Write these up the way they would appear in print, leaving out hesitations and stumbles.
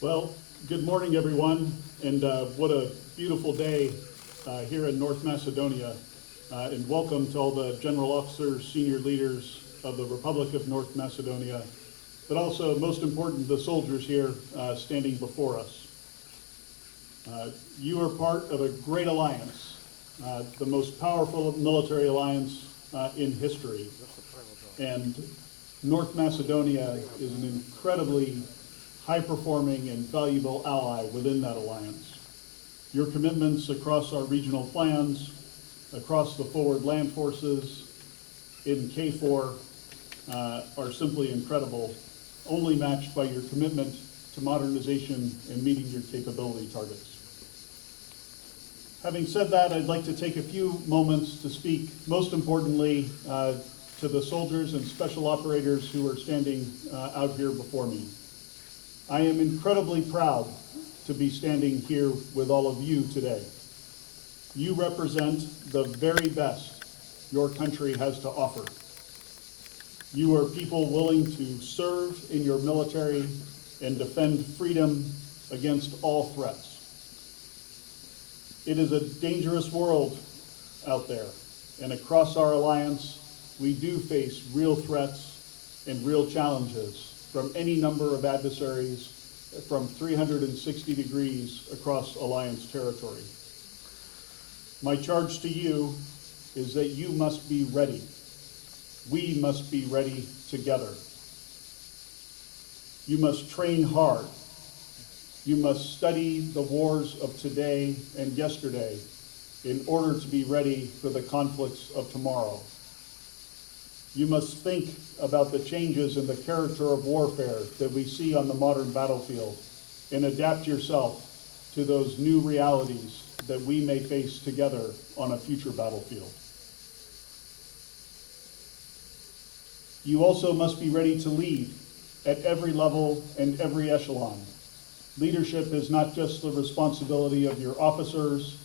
Well, good morning, everyone, and what a beautiful day here in North Macedonia, and welcome to all the general officers, senior leaders of the Republic of North Macedonia, but also, most important, the soldiers here standing before us. You are part of a great alliance, the most powerful military alliance in history, and North Macedonia is an incredibly high-performing and valuable ally within that alliance. Your commitments across our regional plans, across the forward land forces, in KFOR, are simply incredible, only matched by your commitment to modernization and meeting your capability targets. Having said that, I'd like to take a few moments to speak, most importantly, to the soldiers and special operators who are standing out here before me. I am incredibly proud to be standing here with all of you today. You represent the very best your country has to offer. You are people willing to serve in your military and defend freedom against all threats. It is a dangerous world out there, and across our alliance, we do face real threats and real challenges from any number of adversaries from 360 degrees across Alliance territory. My charge to you is that you must be ready. We must be ready together. You must train hard. You must study the wars of today and yesterday in order to be ready for the conflicts of tomorrow. You must think about the changes in the character of warfare that we see on the modern battlefield and adapt yourself to those new realities that we may face together on a future battlefield. You also must be ready to lead at every level and every echelon. Leadership is not just the responsibility of your officers,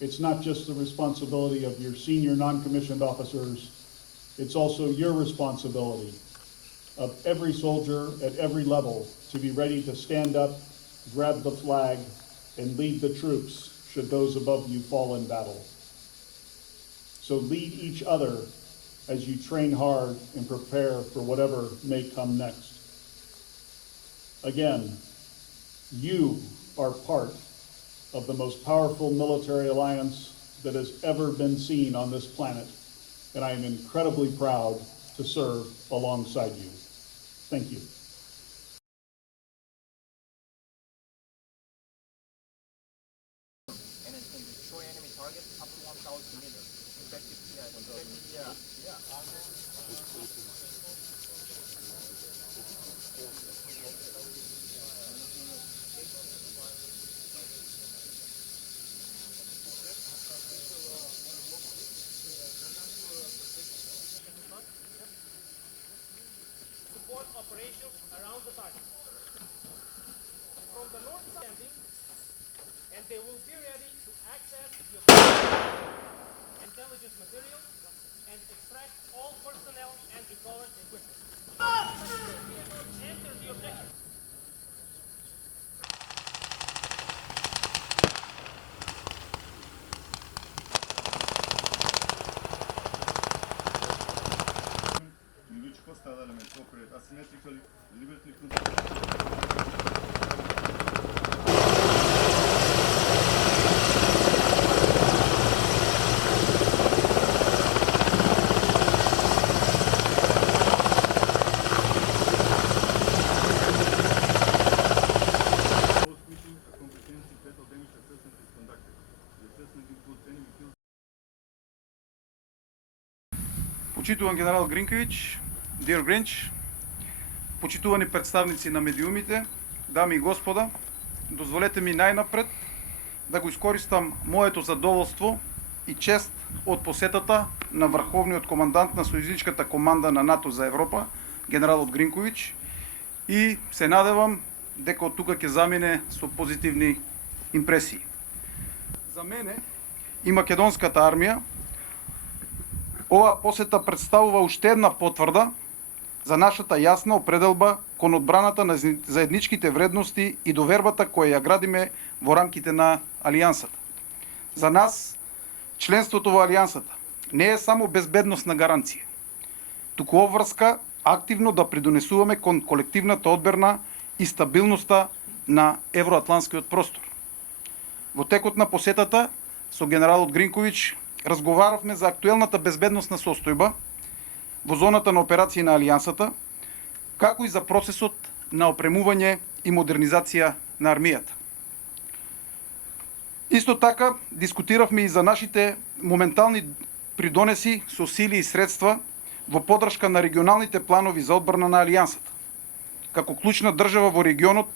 it's not just the responsibility of your senior non-commissioned officers, it's also your responsibility of every soldier at every level to be ready to stand up, grab the flag, and lead the troops should those above you fall in battle. So lead each other as you train hard and prepare for whatever may come next. Again, you are part of the most powerful military alliance that has ever been seen on this planet, and I am incredibly proud to serve alongside you. Thank you. Anything destroy enemy target up to 1,000 meters. Effective, Support operations around the target. From the north standing, and they will be ready to access the intelligence material and extract all personnel and recover equipment. Enter the objective. in which hostile elements operate asymmetrically, deliberately concealed. Post-mission, a comprehensive battle damage assessment is conducted. The assessment includes enemy kills. Почитуван генерал Гринкевич, Dear Grinch, почитувани представници на медиумите, дами и господа, дозволете ми најнапред да го искористам моето задоволство и чест од посетата на врховниот командант на сојузничката команда на НАТО за Европа, генералот Гринковиќ и се надевам дека од тука ќе замине со позитивни импресии. За мене и македонската армија оваа посета представува уште една потврда за нашата јасна определба кон одбраната на заедничките вредности и довербата која ја градиме во рамките на Алијансата. За нас, членството во Алијансата не е само безбедносна гаранција, туку обврска активно да придонесуваме кон колективната одбрана и стабилноста на евроатланскиот простор. Во текот на посетата со генералот Гринковиќ разговаравме за актуелната безбедносна состојба во зоната на операции на Алијансата, како и за процесот на опремување и модернизација на армијата. Исто така, дискутиравме и за нашите моментални придонеси со сили и средства во поддршка на регионалните планови за одбрана на Алијансата. Како клучна држава во регионот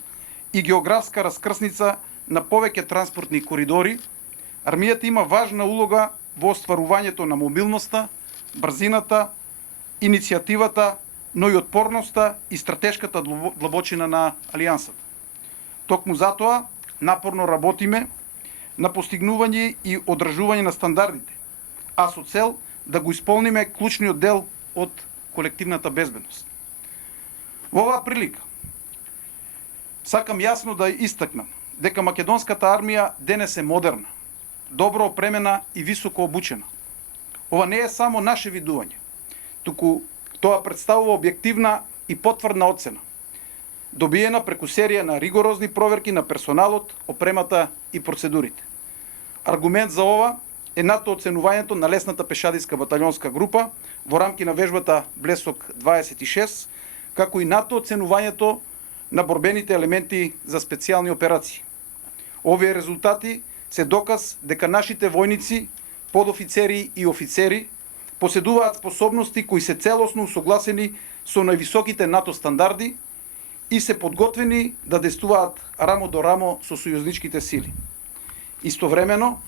и географска раскрсница на повеќе транспортни коридори, армијата има важна улога во остварувањето на мобилноста, брзината, иницијативата, но и отпорноста и стратешката длабочина на Алијансата. Токму затоа напорно работиме на постигнување и одржување на стандардите, а со цел да го исполниме клучниот дел од колективната безбедност. Во оваа прилика сакам јасно да истакнам дека македонската армија денес е модерна, добро опремена и високо обучена. Ова не е само наше видување, туку тоа представува објективна и потврдна оцена, добиена преку серија на ригорозни проверки на персоналот, опремата и процедурите. Аргумент за ова е натооценувањето на лесната пешадиска баталјонска група во рамки на вежбата Блесок 26, како и натооценувањето на борбените елементи за специјални операции. Овие резултати се доказ дека нашите војници, подофицери и офицери поседуваат способности кои се целосно усогласени со највисоките НАТО стандарди и се подготвени да действуваат рамо до рамо со сојузничките сили. Истовремено,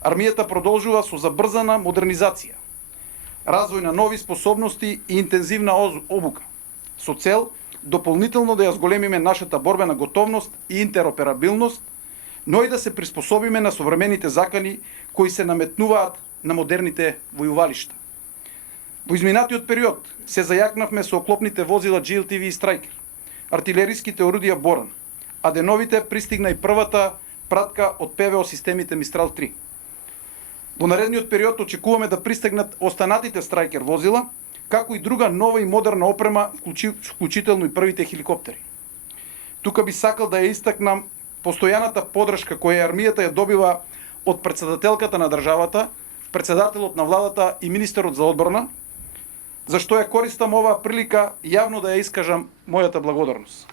армијата продолжува со забрзана модернизација, развој на нови способности и интензивна обука, со цел дополнително да ја зголемиме нашата борбена готовност и интероперабилност, но и да се приспособиме на современите закани кои се наметнуваат на модерните војувалишта. Во изминатиот период се зајакнавме со оклопните возила GLTV и Striker, артилериските орудија Боран, а деновите пристигна и првата пратка од ПВО системите Мистрал 3. Во наредниот период очекуваме да пристигнат останатите Striker возила, како и друга нова и модерна опрема, вклучително и првите хеликоптери. Тука би сакал да ја истакнам постојаната поддршка која армијата ја добива од претседателката на државата, претседателот на владата и министерот за одбрана, за што ја користам оваа прилика јавно да ја искажам мојата благодарност.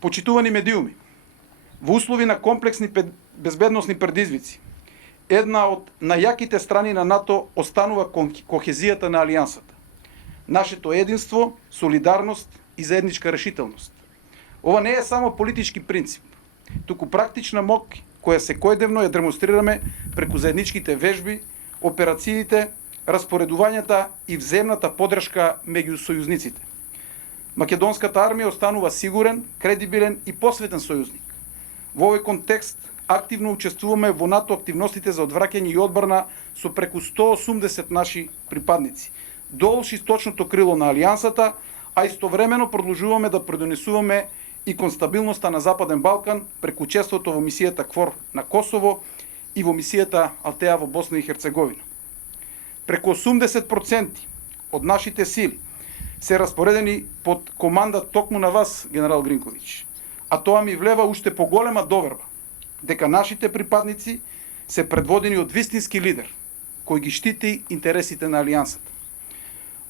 Почитувани медиуми, во услови на комплексни безбедносни предизвици, една од најаките страни на НАТО останува кохезијата на Алијансата. Нашето единство, солидарност и заедничка решителност. Ова не е само политички принцип, туку практична моќ која секојдневно ја демонстрираме преку заедничките вежби, операциите, распоредувањата и взаимната поддршка меѓу сојузниците. Македонската армија останува сигурен, кредибилен и посветен сојузник. Во овој контекст активно учествуваме во НАТО активностите за одвраќање и одбрана со преку 180 наши припадници, долж источното крило на Алијансата, а истовремено продолжуваме да придонесуваме и кон стабилноста на Западен Балкан преку учеството во мисијата КФОР на Косово и во мисијата Алтеа во Босна и Херцеговина. Преку 80% од нашите сили се распоредени под команда токму на вас, генерал Гринковиќ, а тоа ми влева уште поголема доверба дека нашите припадници се предводени од вистински лидер кој ги штити интересите на Алијансата.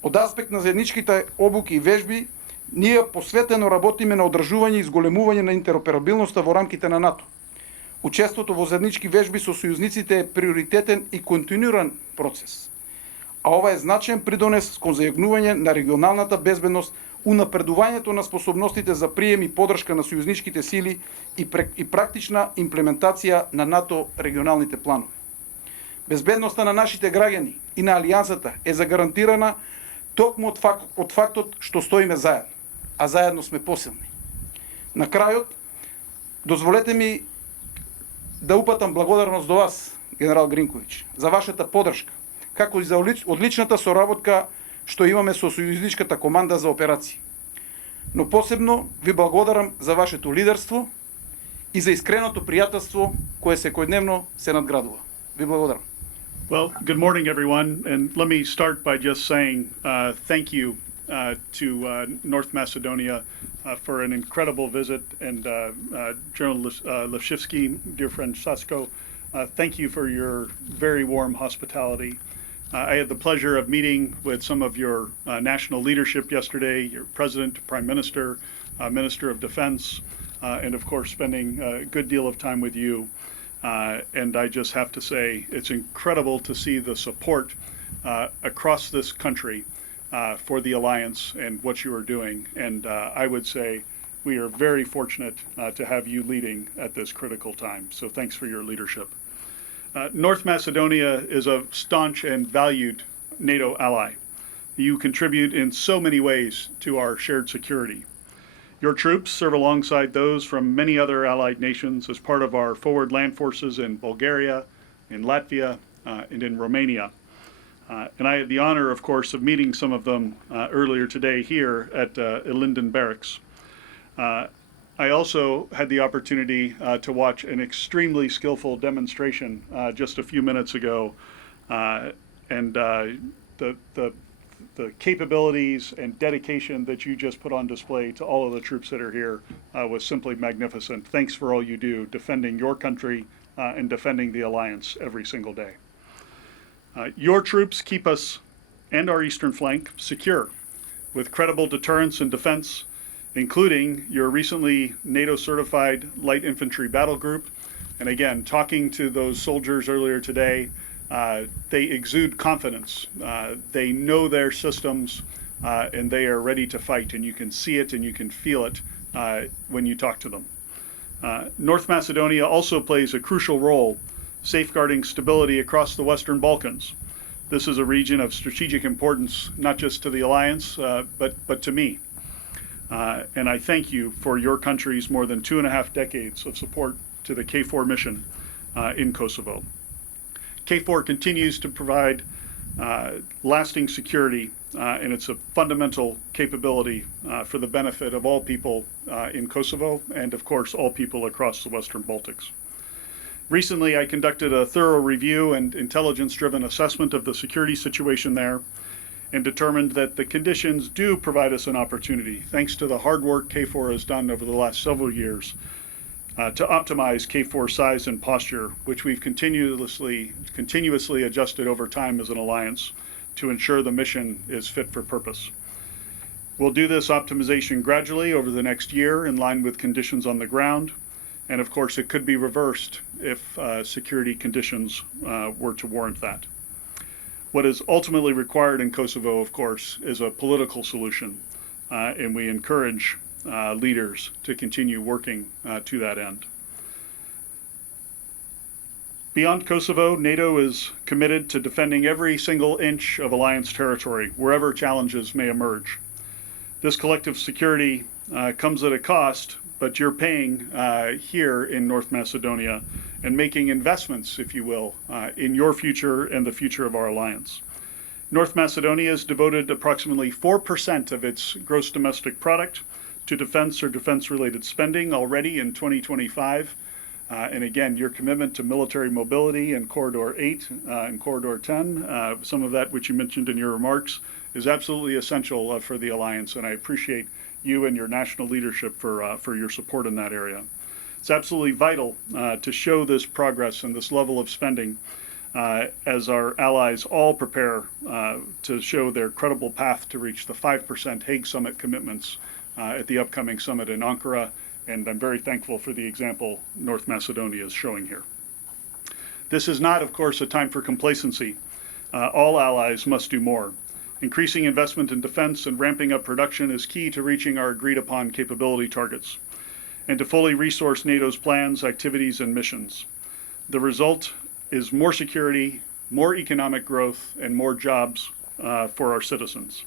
Од аспект на заедничките обуки и вежби, ние посветено работиме на одржување и зголемување на интероперабилноста во рамките на НАТО. Учеството во заеднички вежби со сојузниците е приоритетен и континуиран процес. А ова е значаен придонес кон зајагнување на регионалната безбедност, унапредувањето на способностите за прием и поддршка на сојузничките сили и практична имплементација на НАТО регионалните планови. Безбедноста на нашите граѓани и на Алијансата е загарантирана токму од фактот што стоиме заедно, а заедно сме посилни. На крајот, дозволете ми да упатам благодарност до вас, генерал Гринковиќ, за вашата поддршка, како и за одличната соработка што имаме со сојузничката команда за операции. Но посебно ви благодарам за вашето лидерство и за искреното пријателство кое секојдневно се надградува. Ви благодарам. Well, good morning, everyone, and let me start by just saying thank you to North Macedonia for an incredible visit, and General Lefshivsky, dear friend Sasko, thank you for your very warm hospitality. I had the pleasure of meeting with some of your national leadership yesterday, your President, Prime Minister, Minister of Defense, and of course spending a good deal of time with you. And I just have to say, it's incredible to see the support across this country for the alliance and what you are doing. And I would say we are very fortunate to have you leading at this critical time. So thanks for your leadership. North Macedonia is a staunch and valued NATO ally. You contribute in so many ways to our shared security. Your troops serve alongside those from many other allied nations as part of our forward land forces in Bulgaria, in Latvia, and in Romania. And I had the honor, of course, of meeting some of them earlier today here at Linden Barracks. I also had the opportunity to watch an extremely skillful demonstration just a few minutes ago, and the capabilities and dedication that you just put on display to all of the troops that are here was simply magnificent. Thanks for all you do, defending your country and defending the alliance every single day. Your troops keep us and our eastern flank secure with credible deterrence and defense, including your recently NATO-certified light infantry battle group. And again, talking to those soldiers earlier today, they exude confidence. They know their systems, and they are ready to fight, and you can see it and you can feel it when you talk to them. North Macedonia also plays a crucial role safeguarding stability across the Western Balkans. This is a region of strategic importance, not just to the alliance, but to me. And I thank you for your country's more than 2.5 decades of support to the KFOR mission in Kosovo. KFOR continues to provide lasting security, and it's a fundamental capability for the benefit of all people in Kosovo and, of course, all people across the Western Baltics. Recently, I conducted a thorough review and intelligence-driven assessment of the security situation there and determined that the conditions do provide us an opportunity, thanks to the hard work KFOR has done over the last several years, to optimize KFOR size and posture, which we've continuously adjusted over time as an alliance to ensure the mission is fit for purpose. We'll do this optimization gradually over the next year in line with conditions on the ground, and of course it could be reversed if security conditions were to warrant that. What is ultimately required in Kosovo, of course, is a political solution, and we encourage leaders to continue working to that end. Beyond Kosovo, NATO is committed to defending every single inch of alliance territory, wherever challenges may emerge. This collective security comes at a cost, but you're paying here in North Macedonia and making investments, if you will, in your future and the future of our alliance. North Macedonia has devoted approximately 4% of its gross domestic product to defense or defense-related spending already in 2025. And again, your commitment to military mobility in Corridor 8 and Corridor 10, some of that which you mentioned in your remarks, is absolutely essential for the alliance, and I appreciate you and your national leadership for your support in that area. It's absolutely vital to show this progress and this level of spending as our allies all prepare to show their credible path to reach the 5% Hague Summit commitments at the upcoming summit in Ankara, and I'm very thankful for the example North Macedonia is showing here. This is not, of course, a time for complacency. All allies must do more. Increasing investment in defense and ramping up production is key to reaching our agreed-upon capability targets and to fully resource NATO's plans, activities, and missions. The result is more security, more economic growth, and more jobs for our citizens.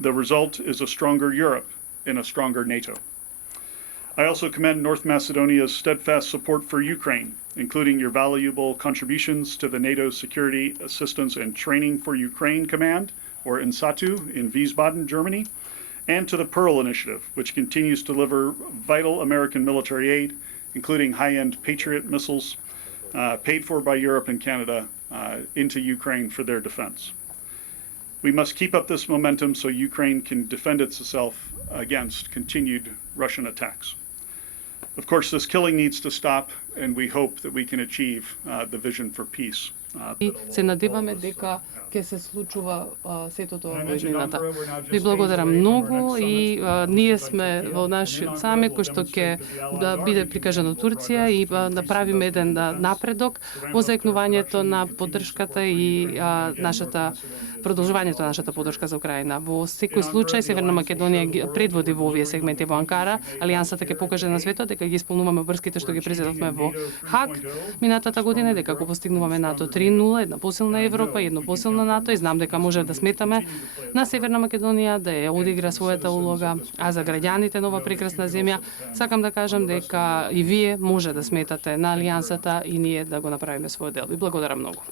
The result is a stronger Europe and a stronger NATO. I also commend North Macedonia's steadfast support for Ukraine, including your valuable contributions to the NATO Security Assistance and Training for Ukraine Command, or INSATU, in Wiesbaden, Germany, and to the Pearl Initiative, which continues to deliver vital American military aid, including high-end Patriot missiles, paid for by Europe and Canada, into Ukraine for their defense. We must keep up this momentum so Ukraine can defend itself against continued Russian attacks. Of course, this killing needs to stop, and we hope that we can achieve the vision for peace. И се надеваме дека ќе се случува сето тоа во иднината. Ви благодарам многу и ние сме во нашиот самит кој што ќе биде прикажан од Турција и да правиме еден напредок во заекнувањето на поддршката и продолжувањето на нашата поддршка за Украина. Во секој случај Северна Македонија предводи во овие сегменти во Анкара. Алијансата ќе покаже на светот дека ги исполнуваме врските што ги презедовме во Хаг минатата година, дека го постигнуваме НАТО 3:0, една посилна Европа и едно посилно НАТО, и знам дека може да сметаме на Северна Македонија да ја одигра својата улога, а за граѓаните на ова прекрасна земја сакам да кажам дека и вие може да сметате на Алијансата и ние да го направиме свој дел. И благодарам многу.